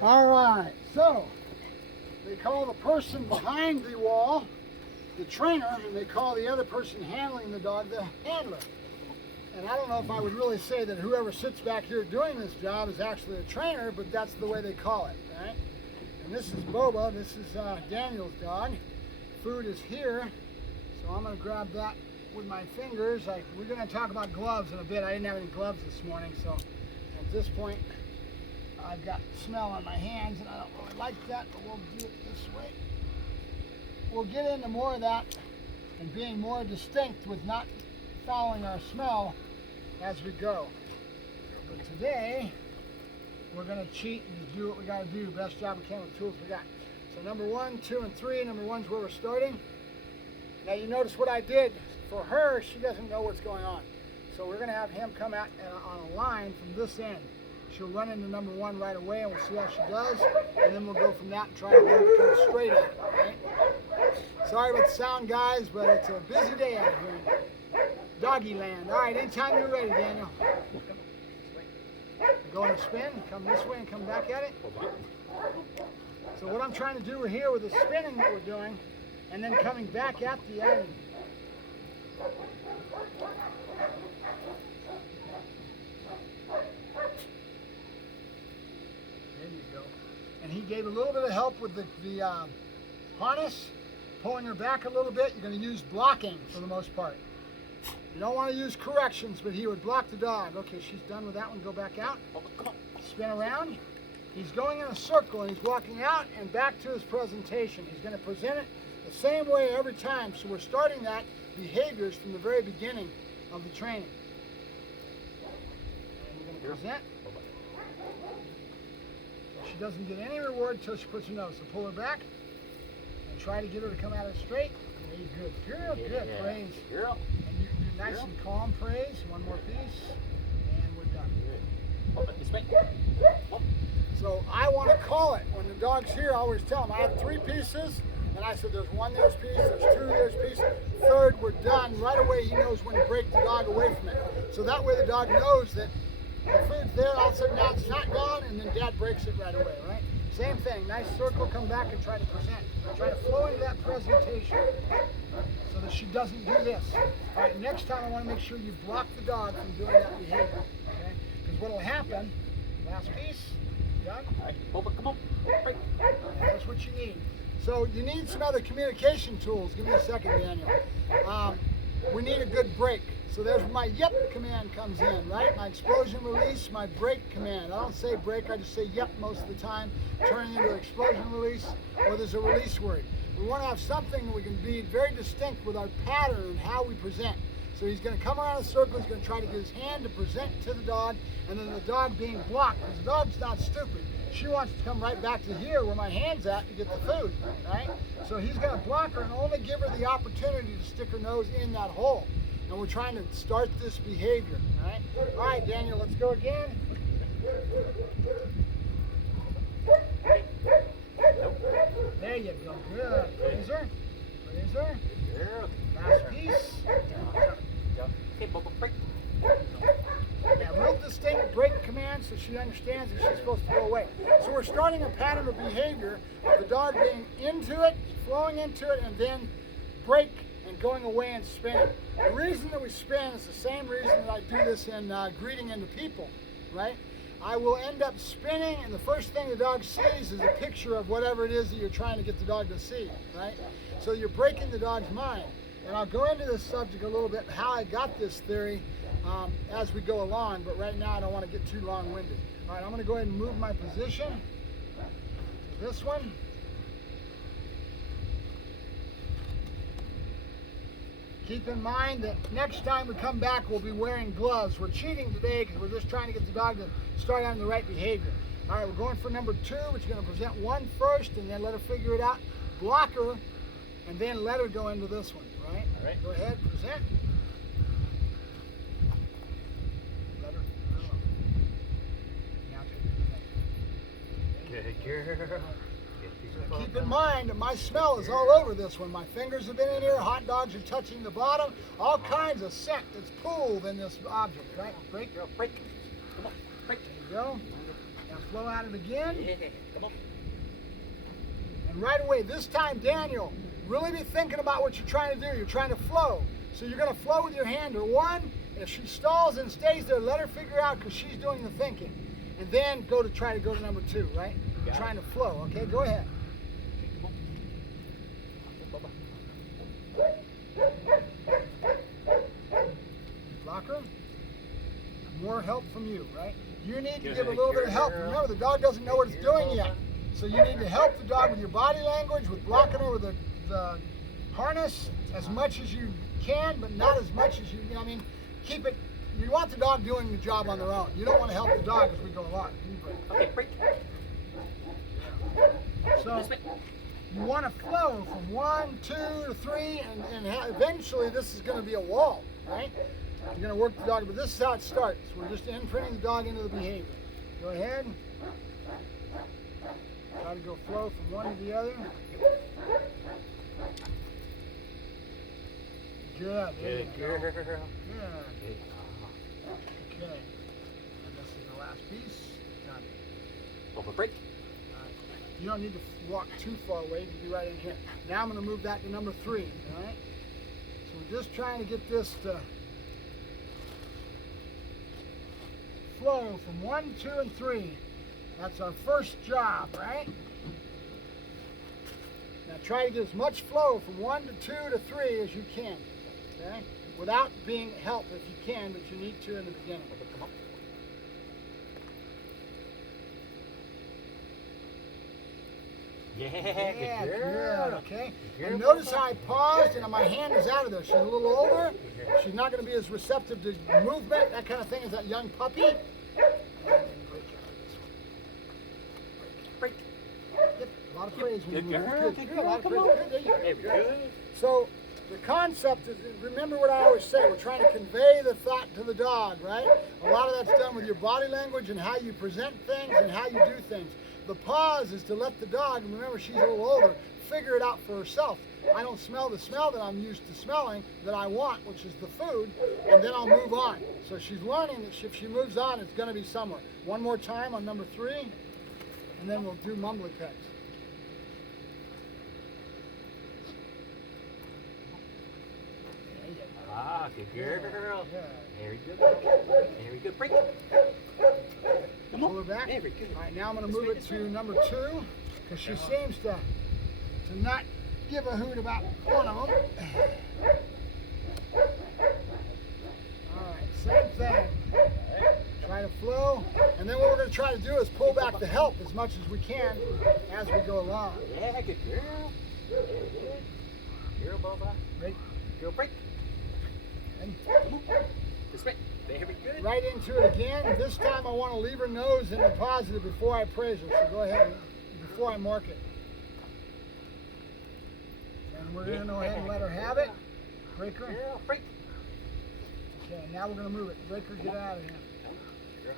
All right, so they call the person behind the wall the trainer, and they call the other person handling the dog the handler. And I don't know if I would really say that whoever sits back here doing this job is actually a trainer, but that's the way they call it, right? And this is Boba, this is Daniel's dog. Food is here, so I'm gonna grab that with my fingers. We're gonna talk about gloves in a bit. I didn't have any gloves this morning, so at this point, I've got smell on my hands, and I don't really like that, but we'll do it this way. We'll get into more of that and being more distinct with not following our smell as we go. But today, we're going to cheat and just do what we got to do. Best job we can with the tools we got. So number 1, 2, and 3. Number 1's where we're starting. Now you notice what I did. For her, she doesn't know what's going on. So we're going to have him come out on a line from this end. She'll run into number 1 right away, and we'll see how she does, and then we'll go from that and try to get her to come straight at it, right? Sorry about the sound, guys, but it's a busy day out here in doggy land. All right, anytime you're ready, Daniel. Go on a spin, come this way and come back at it. So what I'm trying to do here with the spinning that we're doing, and then coming back at the end. There you go. And he gave a little bit of help with the harness, pulling her back a little bit. You're going to use blocking for the most part. You don't want to use corrections, but he would block the dog. Okay, she's done with that one. Go back out. Spin around. He's going in a circle, and he's walking out and back to his presentation. He's going to present it the same way every time. So we're starting that behaviors from the very beginning of the training. And we're going to present. She doesn't get any reward until she puts her nose. So pull her back and try to get her to come at it straight. Very good. Girl, good. Praise. Girl. And you can do nice and calm praise. One more piece. And we're done. So I want to call it. When the dog's here, I always tell them I have 3 pieces. And I said there's 1 there's piece, there's 2 there's piece. Third, we're done. Right away he knows when to break the dog away from it. So that way the dog knows that the food's there, all of a sudden now it's not gone, and then Dad breaks it right away, right? Same thing, nice circle, come back and try to present. Try to flow into that presentation so that she doesn't do this. All right, next time I want to make sure you block the dog from doing that behavior, okay? Because what will happen, last piece, done? All right, Boba, come on. Right. That's what you need. So you need some other communication tools. Give me a second, Daniel. We need a good break. So there's where my yep command comes in, right? My explosion release, my break command. I don't say break, I just say yep most of the time, turning into an explosion release, or there's a release word. We want to have something that we can be very distinct with our pattern and how we present. So he's going to come around a circle, he's going to try to get his hand to present to the dog, and then the dog being blocked, because the dog's not stupid. She wants to come right back to here where my hand's at to get the food, right? So he's going to block her and only give her the opportunity to stick her nose in that hole. And we're trying to start this behavior, all right? All right, Daniel, let's go again. There you go, good. Razor, razor. Last piece. Okay, Boba, break. Yeah, real distinct break command so she understands that she's supposed to go away. So we're starting a pattern of behavior of the dog being into it, flowing into it, and then break and going away and spinning. The reason that we spin is the same reason that I do this in greeting into people, right? I will end up spinning, and the first thing the dog sees is a picture of whatever it is that you're trying to get the dog to see, right? So you're breaking the dog's mind. And I'll go into this subject a little bit, how I got this theory as we go along, but right now I don't want to get too long-winded. All right, I'm going to go ahead and move my position to this one. Keep in mind that next time we come back, we'll be wearing gloves. We're cheating today because we're just trying to get the dog to start on the right behavior. All right, we're going for number 2, which is going to present 1 first and then let her figure it out. Block her, and then let her go into this one, right? All right. Go ahead, present. Let her. Now take the Good girl. Keep in mind that my smell is all over this one. My fingers have been in here, hot dogs are touching the bottom, all kinds of scent that's pooled in this object, right? Break. Girl, break. Come on, break. There you go. Now flow at it again. Yeah, come on. And right away, this time, Daniel, really be thinking about what you're trying to do. You're trying to flow. So you're going to flow with your hand or one. If she stalls and stays there, let her figure out because she's doing the thinking. And then try to go to number 2, right? You're trying to flow. Okay, go ahead. Block her. More help from you, right? You need to give a little bit of help. Remember, the dog doesn't know what it's doing yet. So you need to help the dog with your body language, with blocking her with the harness as much as you can, but not as much as you know. I mean, keep it. You want the dog doing the job on their own. You don't want to help the dog as we go along. Okay, break. So you want to flow from 1, 2 to 3, and eventually this is going to be a wall, right? You're going to work the dog, but this is how it starts. We're just imprinting the dog into the behavior. Go ahead. Try to go flow from one to the other. Good. There you go. Good. Okay. And this is the last piece. Done. Over break. You don't need to walk too far away. You can be right in here. Now I'm going to move that to number 3. All right. So we're just trying to get this to flow from 1, 2, and 3. That's our first job, right? Now try to get as much flow from 1 to 2 to 3 as you can, okay? Without being helped if you can, but you need to in the beginning. Come on. Yeah, good, okay? And notice how I paused and my hand is out of there. She's a little older. She's not going to be as receptive to movement, that kind of thing, as that young puppy. Break. Yep, a lot of praise when you move. Good, Good, a lot of praise. There you go. Good. So the concept is, remember what I always say, we're trying to convey the thought to the dog, right? A lot of that's done with your body language and how you present things and how you do things. The pause is to let the dog, and remember she's a little older, figure it out for herself. I don't smell the smell that I'm used to smelling that I want, which is the food, and then I'll move on. So she's learning that if she moves on, it's going to be somewhere. One more time on number 3, and then we'll do mumbly pets. Ah, good girl. Yeah. Very good. Very good. Break. Come Pull her on. back. Very good. All right, now I'm going to move it to number 2, because she seems to not give a hoot about one of them. All right, same thing. Try to flow, and then what we're going to try to do is pull back the help as much as we can as we go along. Yeah, good girl. Very good. Girl, Bubba. Right, Girl, break. and Come on. This way. Very good. right into it again. This time I want to leave her nose in the positive before I praise her. So go ahead, before I mark it. And we're going to go ahead and let her have it. Break her. Girl, break. Okay, now we're going to move it. Break her, get out of here. Girl.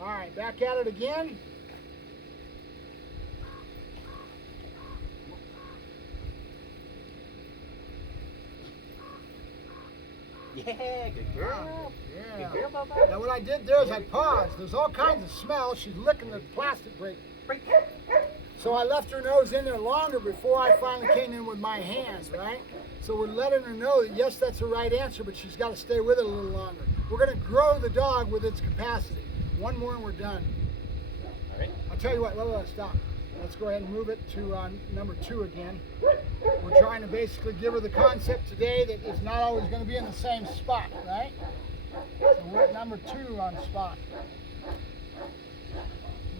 All right, back at it again. Yeah, good girl. Yeah. Good girl, Bubba. Now what I did there is I paused. There's all kinds of smells. She's licking the plastic break. Break. So I left her nose in there longer before I finally came in with my hands, right? So we're letting her know that yes, that's the right answer, but she's got to stay with it a little longer. We're going to grow the dog with its capacity. One more and we're done. All right. I'll tell you what, stop. Let's go ahead and move it to number 2 again. We're trying to basically give her the concept today that it's not always going to be in the same spot, right? So we're at number 2 on spot.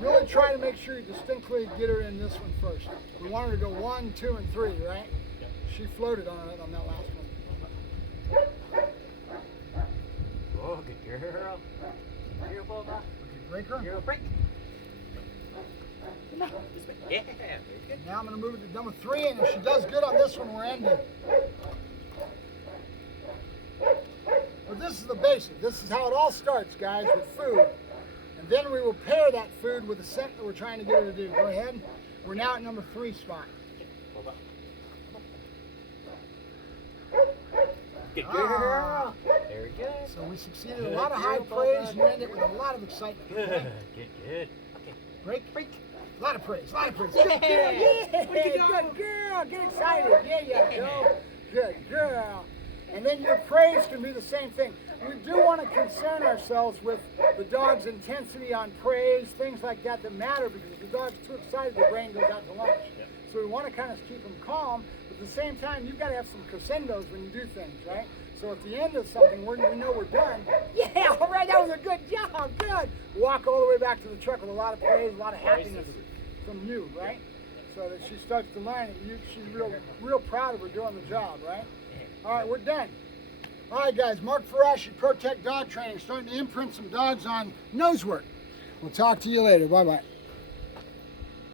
Really try to make sure you distinctly get her in this one first. We want her to go 1, 2, and 3, right? Yep. She floated on it on that last one. Oh, good girl. Good girl, Bubba. Okay, break her. Girl, break. Come on. This way. Yeah, very good. Now I'm going to move it to number 3, and if she does good on this one, we're ending. But this is the basic. This is how it all starts, guys, with food. And then we will pair that food with the scent that we're trying to get her to do. Go ahead. We're now at number 3 spot. Bubba. Good girl. Very good. So we succeeded. Good A lot of high girl, praise. Bubba. You end it with a lot of excitement. Good, Okay? good. Okay, Break. A lot of praise. Good girl. Yeah. Yeah. Way to go. Good girl. Get excited. Yeah, you go. Good girl. And then your praise can be the same thing. We do want to concern ourselves with the dog's intensity on praise, things like that matter, because if the dog's too excited, the brain goes out to lunch. Yep. So we want to kind of keep them calm, but at the same time, you've got to have some crescendos when you do things, right? So at the end of something, we know we're done. Yeah, all right, that was a good job, good. Walk all the way back to the truck with a lot of praise, a lot of happiness from you, right? So that she starts to learn, and she's real proud of her doing the job, right? All right, we're done. All right, guys, Mark Ferrasci, ProTech Dog Training, starting to imprint some dogs on nose work. We'll talk to you later. Bye-bye.